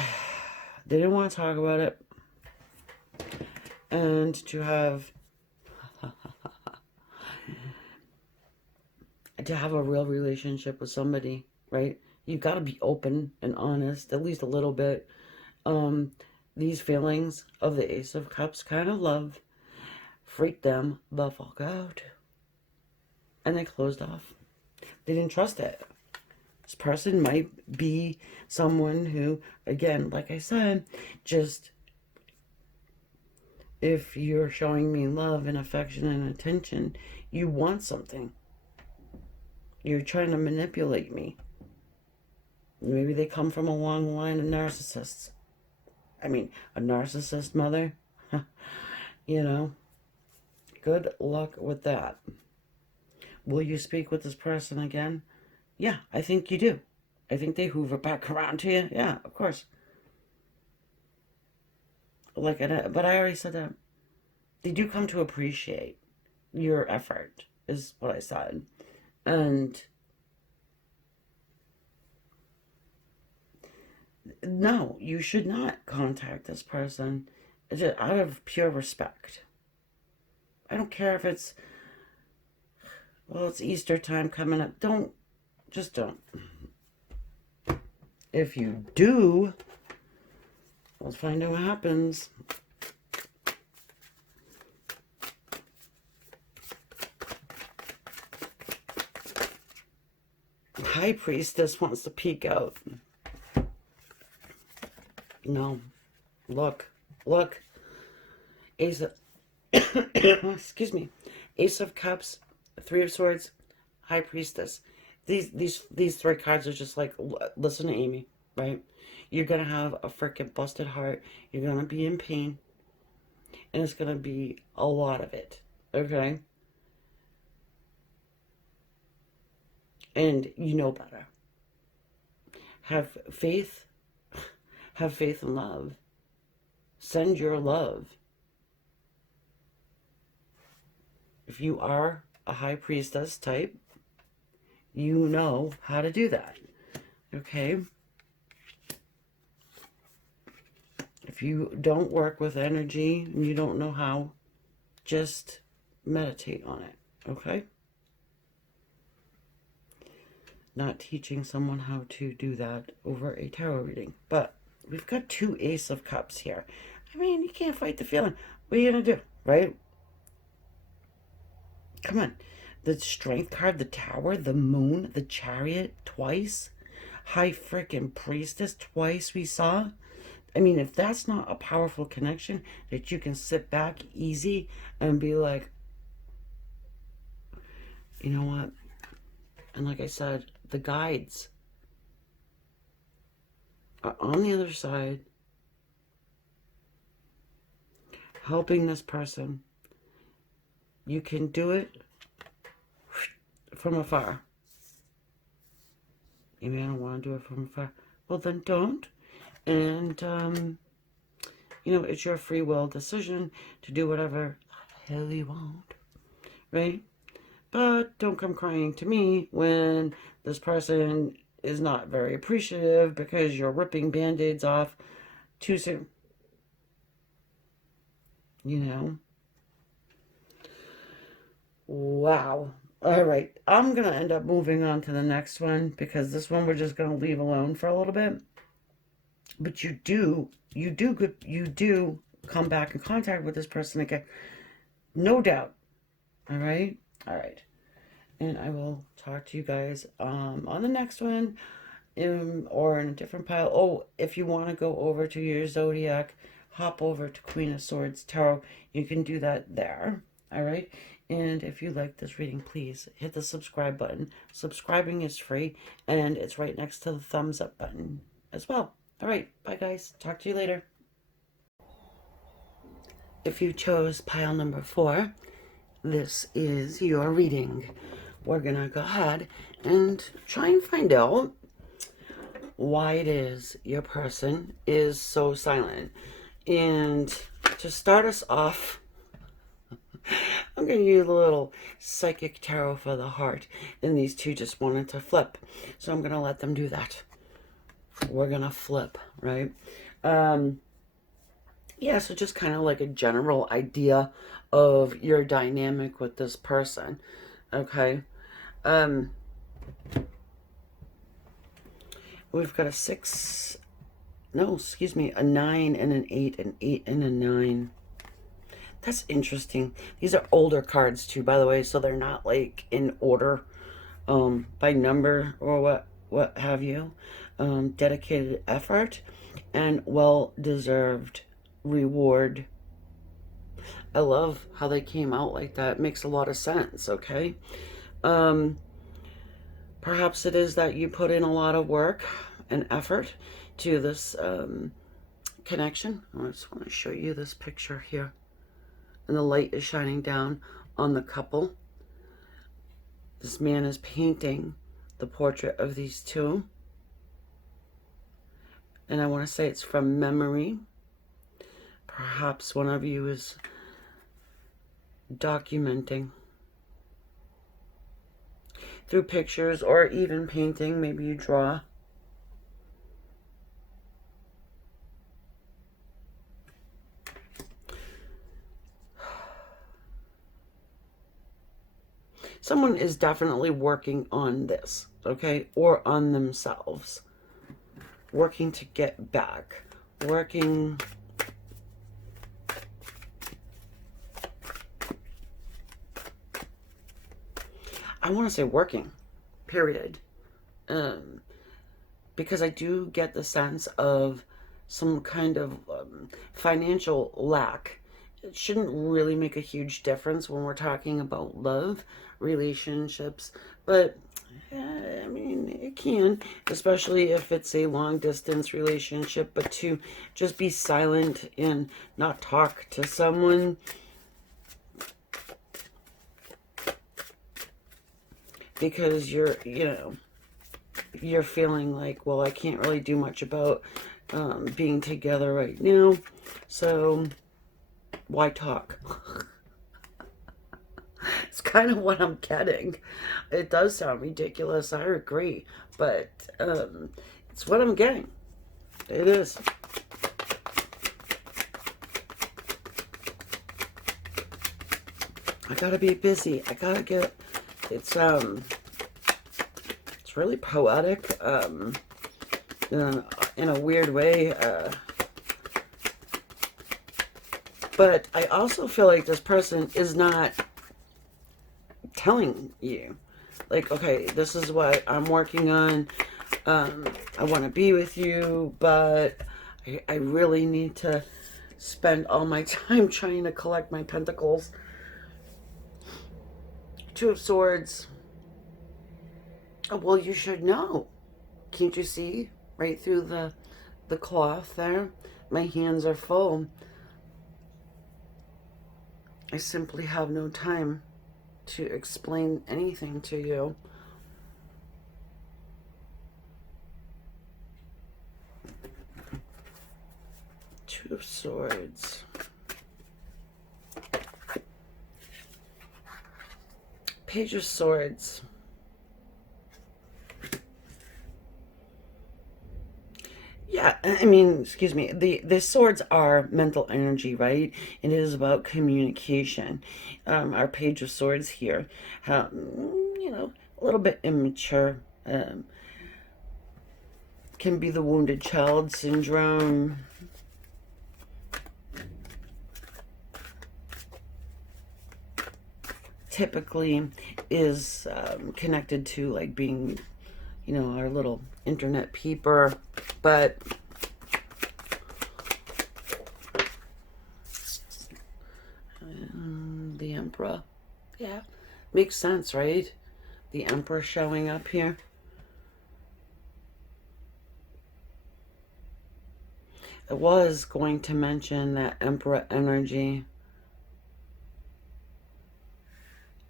They didn't want to talk about it. And to have a real relationship with somebody, right? You've got to be open and honest, at least a little bit. These feelings of the Ace of Cups kind of love freaked them the fuck out. And they closed off. They didn't trust it. This person might be someone who, again, like I said, just, if you're showing me love and affection and attention, you want something. You're trying to manipulate me. Maybe they come from a long line of narcissists. I mean, a narcissist mother. You know, good luck with that. Will you speak with this person again? Yeah, I think you do. I think they hoover back around to you. Yeah, of course. But I already said that. They do come to appreciate your effort, is what I said. And no, you should not contact this person just out of pure respect. I don't care if it's, well, it's Easter time coming up. Just don't. If you do, let's find out what happens. High Priestess wants to peek out. No. Look. Ace of, excuse me, Ace of Cups, Three of Swords, High Priestess. These three cards are just like, listen to Amy, right? You're gonna have a freaking busted heart. You're gonna be in pain, and it's gonna be a lot of it. Okay, and you know better. Have faith. Have faith and love. Send your love. If you are a high priestess type, you know how to do that. Okay? If you don't work with energy and you don't know how, just meditate on it. Okay? Not teaching someone how to do that over a tarot reading. But we've got two Ace of Cups here. I mean, you can't fight the feeling. What are you going to do, right? Come on. The Strength card, the Tower, the Moon, the Chariot, twice. High freaking Priestess, twice we saw. I mean, if that's not a powerful connection that you can sit back easy and be like, you know what? And like I said, the guides are on the other side, helping this person. You can do it from afar. Maybe I don't want to do it from afar. Well, then don't. And, you know, it's your free will decision to do whatever the hell you want, right? But don't come crying to me when this person is not very appreciative because you're ripping band-aids off too soon. You know? Wow. All right. I'm going to end up moving on to the next one because this one we're just going to leave alone for a little bit. But you do come back in contact with this person again. No doubt. All right? All right. And I will talk to you guys on the next one or in a different pile. Oh, if you want to go over to your Zodiac, hop over to Queen of Swords Tarot. You can do that there. All right? And if you like this reading, please hit the subscribe button. Subscribing is free, and it's right next to the thumbs up button as well. All right. Bye, guys. Talk to you later. If you chose pile number 4, this is your reading. We're going to go ahead and try and find out why it is your person is so silent. And to start us off, I'm going to use a little psychic tarot for the heart. And these two just wanted to flip. So I'm going to let them do that. We're going to flip, right? Yeah, so just kind of like a general idea of your dynamic with this person. Okay? We've got a 6, no, excuse me, a 9 and an 8, an 8 and a 9. That's interesting. These are older cards too, by the way, so they're not like in order by number or what have you. Dedicated effort and well-deserved reward. I love how they came out like that. It makes a lot of sense, okay? Perhaps it is that you put in a lot of work and effort to this connection. I just want to show you this picture here. And the light is shining down on the couple. This man is painting the portrait of these two. And I want to say it's from memory. Perhaps one of you is documenting through pictures or even painting. Maybe you draw. Someone is definitely working on this, okay? Or on themselves. Working to get back. Working... I want to say working, period. Because I do get the sense of some kind of financial lack it shouldn't really make a huge difference when we're talking about love, relationships, but I mean, it can, especially if it's a long distance relationship, but to just be silent and not talk to someone because you're feeling like, well, I can't really do much about being together right now, so why talk? It's kind of what I'm getting. It does sound ridiculous, I agree, but it's what I'm getting. It is. I gotta be busy. I gotta get. It's really poetic. In a weird way. But I also feel like this person is not telling you, like, okay, this is what I'm working on. I want to be with you, but I really need to spend all my time trying to collect my pentacles. Two of Swords. Oh, well, you should know. Can't you see right through the cloth there? My hands are full. I simply have no time to explain anything to you. Two of Swords. Page of Swords. Yeah, I mean, excuse me, the swords are mental energy, right? It is about communication. Our Page of Swords here, a little bit immature, can be the wounded child syndrome. Typically is connected to like being, our little internet peeper, but the Emperor, yeah, makes sense, right? The Emperor showing up here. I was going to mention that Emperor energy.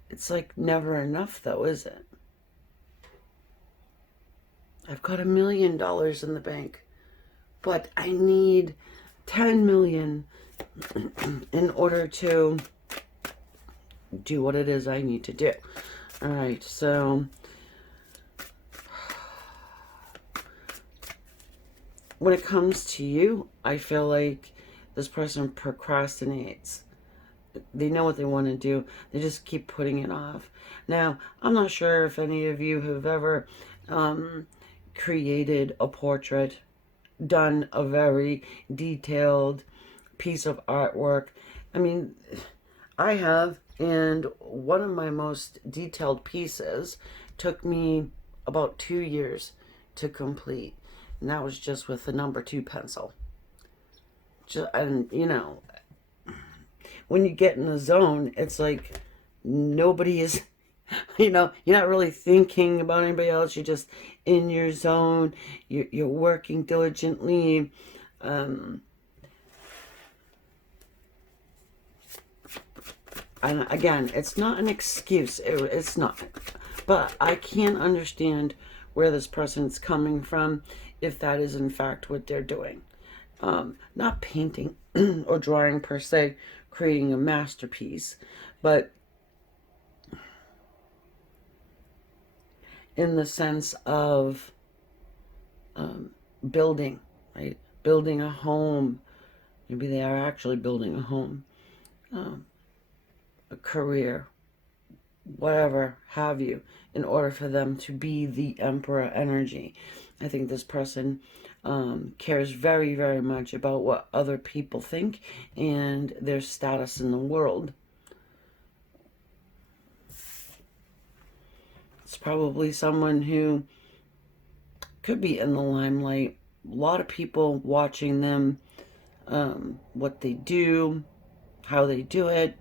It's like never enough though, is it? I've got $1 million in the bank, but I need 10 million in order to do what it is I need to do. All right, so when it comes to you, I feel like this person procrastinates. They know what they want to do. They just keep putting it off. Now, I'm not sure if any of you have ever created a portrait, done a very detailed piece of artwork. I mean, I have, and one of my most detailed pieces took me about 2 years to complete, and that was just with the number 2 pencil. And when you get in the zone, it's like nobody is, you're not really thinking about anybody else. You're just in your zone. You're working diligently. And again, it's not an excuse. It's not. But I can understand where this person's coming from if that is in fact what they're doing. Not painting or drawing per se, creating a masterpiece, but in the sense of building, right? Building a home. Maybe they are actually building a home, a career, whatever have you, in order for them to be the Emperor energy. I think this person cares very, very much about what other people think and their status in the world. It's probably someone who could be in the limelight. A lot of people watching them, what they do, how they do it,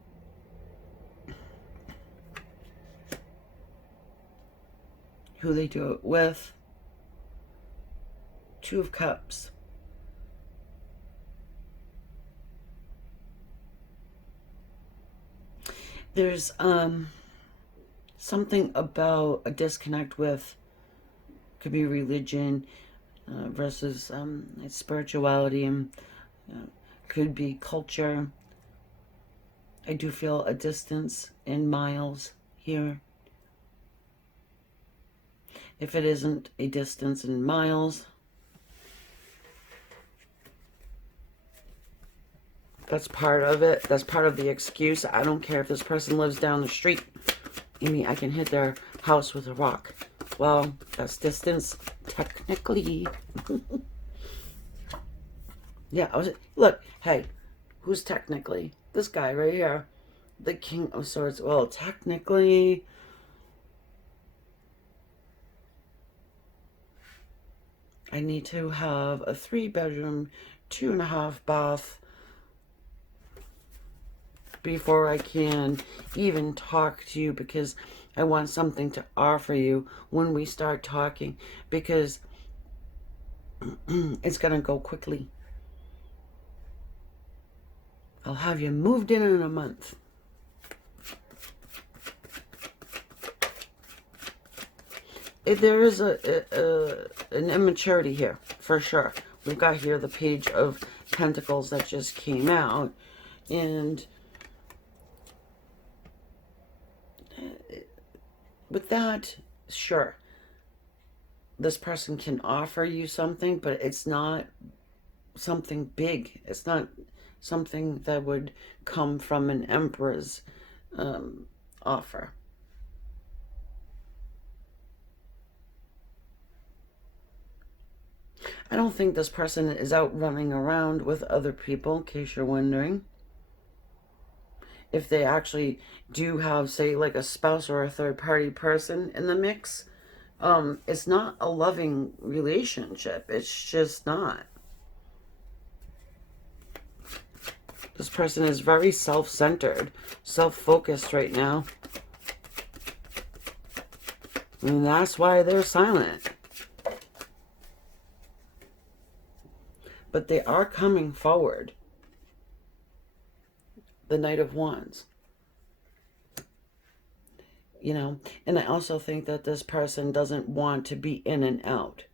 who they do it with. Two of Cups. There's something about a disconnect with, could be religion versus spirituality, and could be culture. I do feel a distance in miles here. If it isn't a distance in miles, that's part of it. That's part of the excuse. I don't care if this person lives down the street. Amy, I can hit their house with a rock. Well, that's distance, technically. Yeah, look, hey, who's technically? This guy right here. The King of Swords. Well, technically, I need to have a 3-bedroom, 2.5 bath before I can even talk to you, because I want something to offer you when we start talking, because it's going to go quickly. I'll have you moved in a month. There is an immaturity here, for sure. We've got here the Page of Pentacles that just came out, and with that, sure, this person can offer you something, but it's not something big. It's not something that would come from an Emperor's offer. I don't think this person is out running around with other people, in case you're wondering. If they actually do have, say, like a spouse or a third-party person in the mix, it's not a loving relationship. It's just not. This person is very self-centered, self-focused right now. And that's why they're silent. But they are coming forward. The Knight of Wands. You know, and I also think that this person doesn't want to be in and out.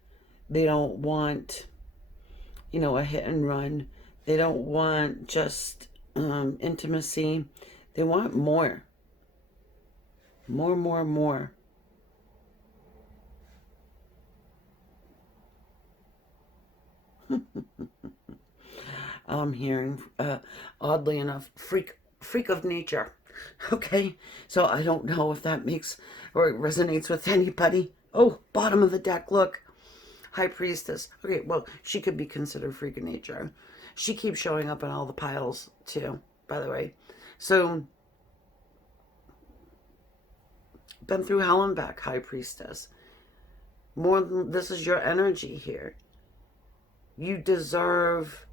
They don't want, you know, a hit and run. They don't want just intimacy. They want more. More. I'm hearing, oddly enough, freak of nature. Okay, so I don't know if that makes or resonates with anybody. Oh, bottom of the deck, look. High Priestess. Okay, well, she could be considered freak of nature. She keeps showing up in all the piles, too, by the way. So, been through hell and back, High Priestess. More than this is your energy here. You deserve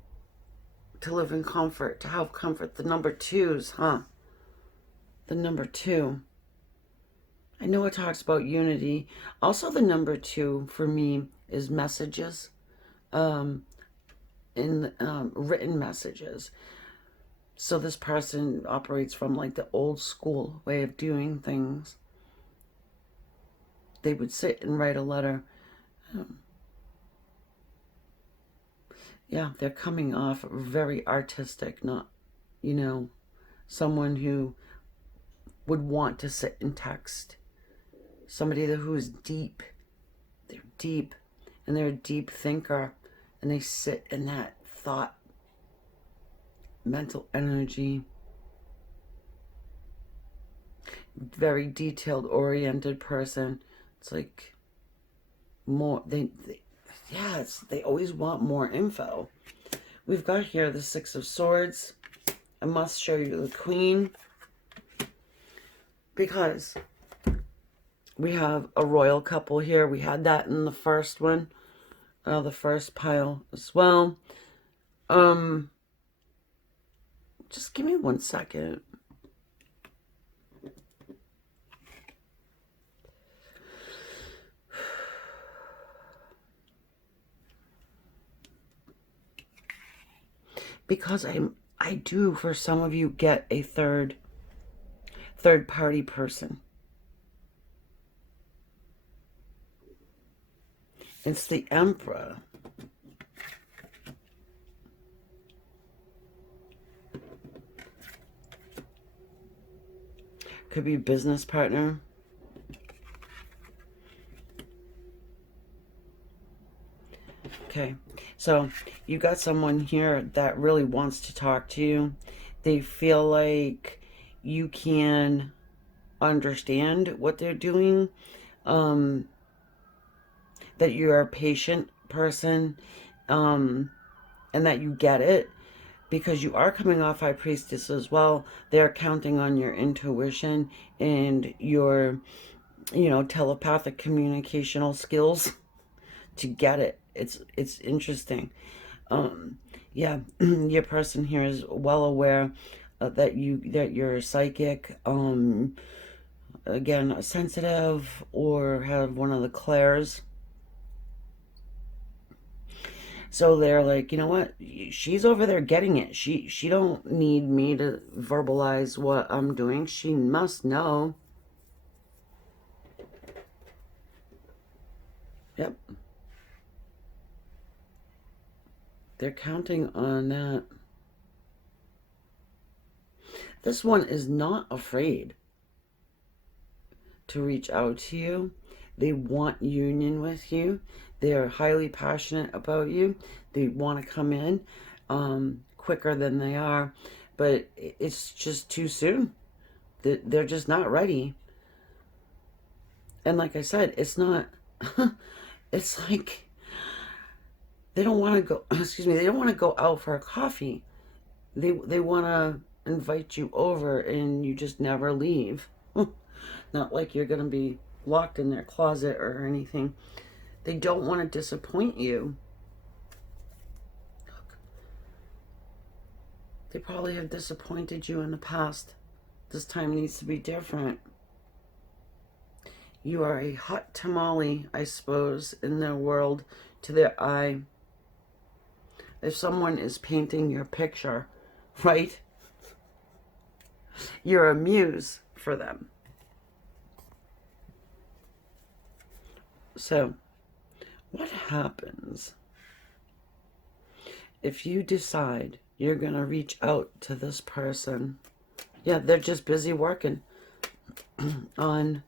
to live in comfort, to have comfort. The number 2s, huh? The number 2. I know it talks about unity. Also, the number 2 for me is messages, in written messages. So this person operates from like the old school way of doing things. They would sit and write a letter. Yeah, they're coming off very artistic, not, you know, someone who would want to sit and text. Somebody who is deep. They're deep, and they're a deep thinker, and they sit in that thought, mental energy. Very detailed, oriented person. It's like more, they always want more info. We've got here the 6 of Swords. I must show you the Queen, because we have a royal couple here. We had that in the first one, the first pile as well. Just give me 1 second. Because I do, for some of you, get a third party person. It's the Emperor. Could be business partner. Okay, so you got someone here that really wants to talk to you. They feel like you can understand what they're doing, that you're a patient person, and that you get it, because you are coming off High Priestess as well. They're counting on your intuition and your, telepathic communicational skills to get it. It's interesting. Yeah, your person here is well aware that you're psychic. Again, sensitive, or have one of the clairs. So they're like, you know what? She's over there getting it. She don't need me to verbalize what I'm doing. She must know. Yep. They're counting on that. This one is not afraid to reach out to you. They want union with you. They're highly passionate about you. They want to come in quicker than they are, but it's just too soon. They're just not ready. And like I said, it's not, it's like they don't want to go, excuse me, they don't want to go out for a coffee. They want to invite you over and you just never leave. Not like you're going to be locked in their closet or anything. They don't want to disappoint you. They probably have disappointed you in the past. This time needs to be different. You are a hot tamale, I suppose, in their world, to their eye. If someone is painting your picture, right? You're a muse for them. So, what happens if you decide you're going to reach out to this person? Yeah, they're just busy working on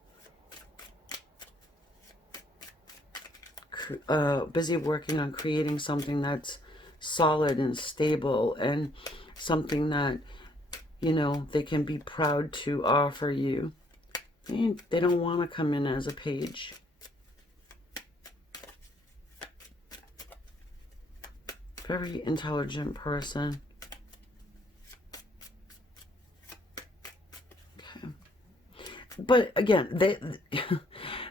creating something that's solid and stable, and something that, they can be proud to offer you. They don't want to come in as a page. Very intelligent person. Okay. But again,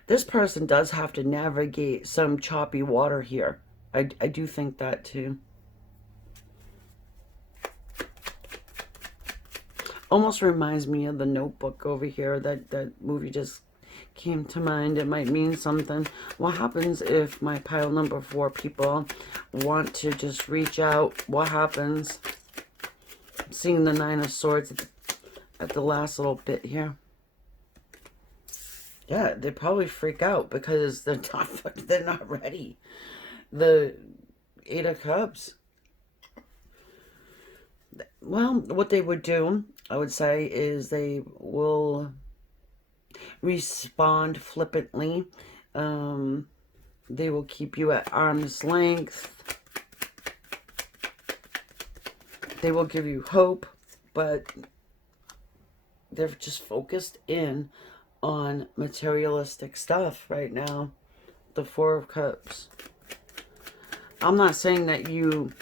this person does have to navigate some choppy water here. I do think that too. Almost reminds me of The Notebook over here. That movie just came to mind. It might mean something. What happens if my pile number 4 people want to just reach out? What happens? I'm seeing the 9 of Swords at the last little bit here. Yeah, they probably freak out because they're not ready. The 8 of Cups. Well, what they would do, I would say, is they will respond flippantly. They will keep you at arm's length. They will give you hope, but they're just focused in on materialistic stuff right now. The 4 of Cups. I'm not saying that you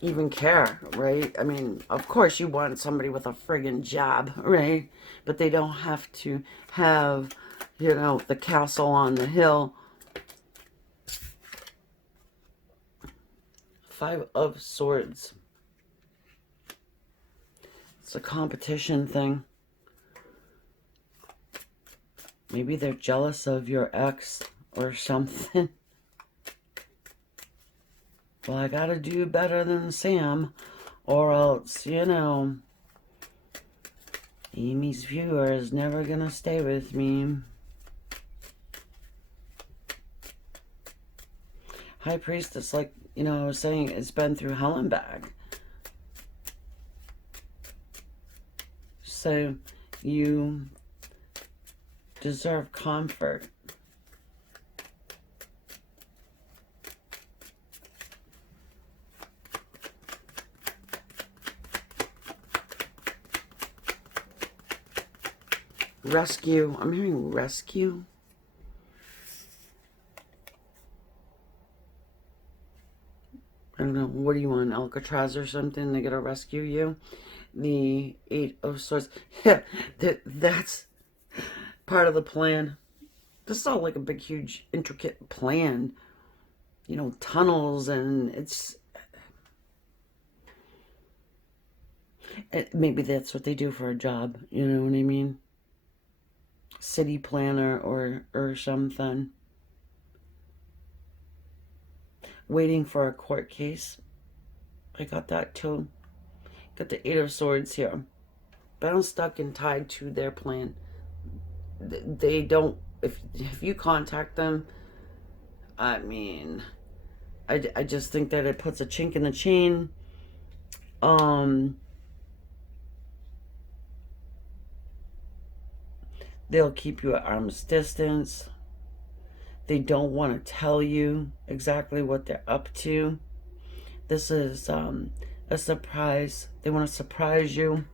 even care, right? I mean, of course you want somebody with a friggin' job, right? But they don't have to have, the castle on the hill. 5 of Swords. It's a competition thing. Maybe they're jealous of your ex or something. Well, I gotta do better than Sam, or else, you know, Amy's viewer is never gonna stay with me. High Priestess, like, you know, I was saying, it's been through hell and back. So, you deserve comfort. Rescue. I'm hearing rescue. I don't know. What do you want? Alcatraz or something? They're going to rescue you? The Eight of Swords. Yeah, that's part of the plan. This is all like a big, huge, intricate plan. You know, tunnels, and maybe that's what they do for a job. You know what I mean? City planner or something. Waiting for a court case. I got that too. Got the Eight of Swords here. Bound, stuck, and tied to their plan. They don't, if you contact them, I mean, I just think that it puts a chink in the chain. They'll keep you at arm's distance. They don't want to tell you exactly what they're up to. This is a surprise. They want to surprise you.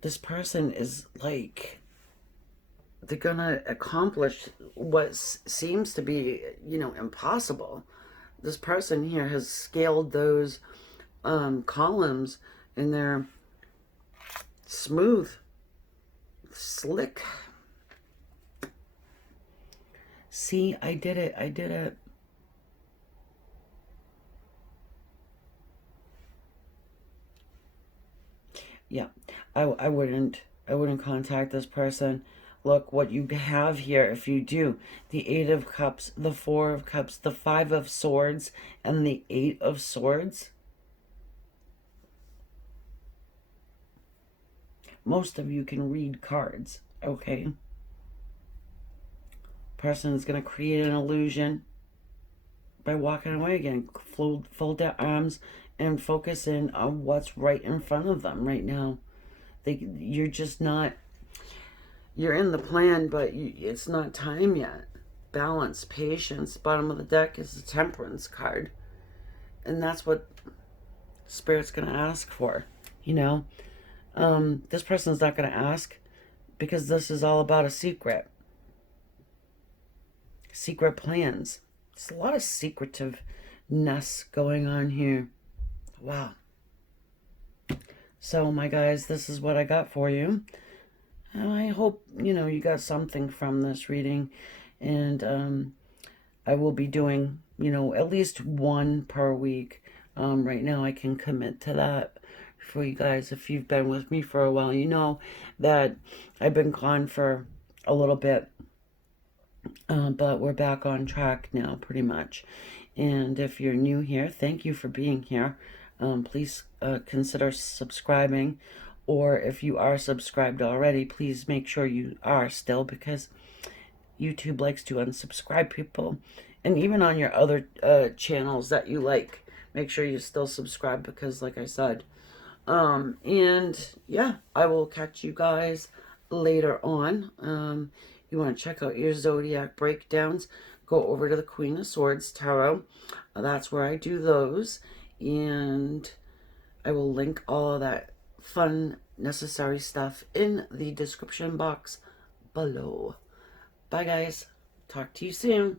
This person is like, they're gonna accomplish what seems to be, you know, impossible. This person here has scaled those columns, and they're smooth, slick. See, I did it. I did it. Yeah, I wouldn't contact this person. Look what you have here. If you do, the Eight of Cups, the Four of Cups, the Five of Swords, and the Eight of Swords. Most of you can read cards, okay? Person is going to create an illusion by walking away again. Fold their arms and focus in on what's right in front of them right now. You're just not, you're in the plan, but it's not time yet. Balance, patience. Bottom of the deck is the Temperance card. And that's what Spirit's going to ask for, you know. This person's not going to ask because this is all about a secret. Secret plans. There's a lot of secretiveness going on here. Wow. So, my guys, this is what I got for you. I hope, you know, you got something from this reading. And I will be doing, you know, at least one per week. Right now I can commit to that for you guys. If you've been with me for a while, you know that I've been gone for a little bit. But we're back on track now, pretty much. And if you're new here, thank you for being here. Please consider subscribing. Or if you are subscribed already, please make sure you are still, because YouTube likes to unsubscribe people. And even on your other channels that you like, make sure you still subscribe, because like I said. And yeah, I will catch you guys later on. You want to check out your zodiac breakdowns, go over to the Queen of Swords Tarot. That's where I do those. And I will link all of that fun, necessary stuff in the description box below. Bye, guys. Talk to you soon.